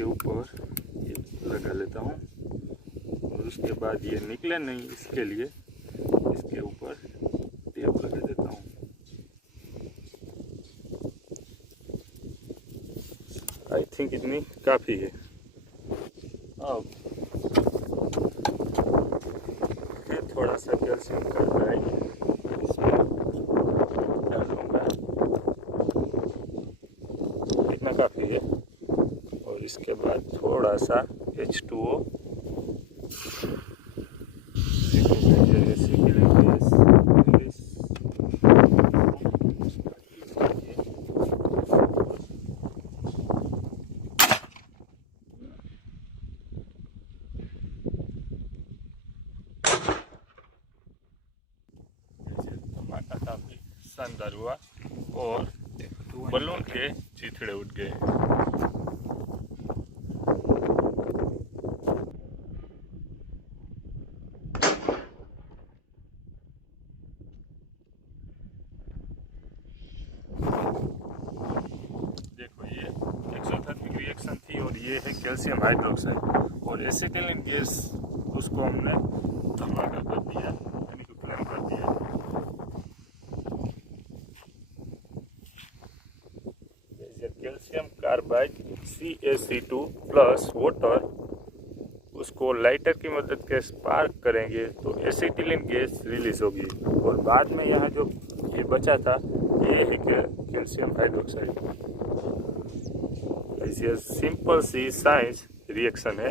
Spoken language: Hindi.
इसके ऊपर ये लगा लेता हूँ और उसके बाद ये निकले नहीं इसके लिए इसके ऊपर टेप लगा देता हूँ। आई थिंक इतनी काफ़ी है। अब थोड़ा सा कैल्शियम कार्बाइड इसमें डालूंगा, इतना काफ़ी है। और इसके बाद थोड़ा सा H2O, काफी शानदार हुआ और बलून के चिथड़े उठ गए। देखो ये एक्सोथर्मिक रिएक्शन थी और ये है कैल्शियम हाइड्रोक्साइड और एसिटिलीन गैस उसको हमने धमाका कर दिया, यानी कि फ्लेम कर दिया। Calcium carbide CaC2 plus water, उसको लाइटर की मदद से स्पार्क करेंगे तो एसिटिलीन गैस रिलीज होगी और बाद में यहाँ जो ये बचा था ये है कैल्शियम हाइड्रोक्साइड। ये सिंपल सी साइंस रिएक्शन है।